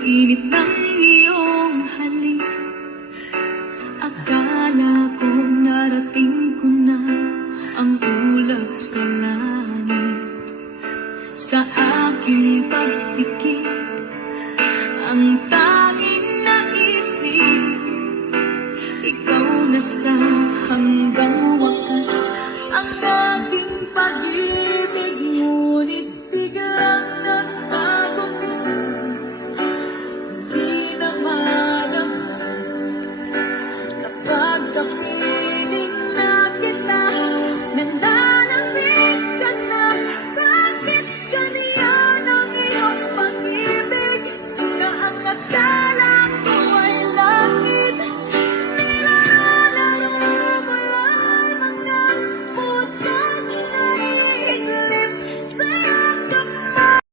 init ng iyong halik. Akala ko narating ko na ang ulap sa langit. Sa aking pagpikit, ang tanging naisip, ikaw na sa hanggang wakas ang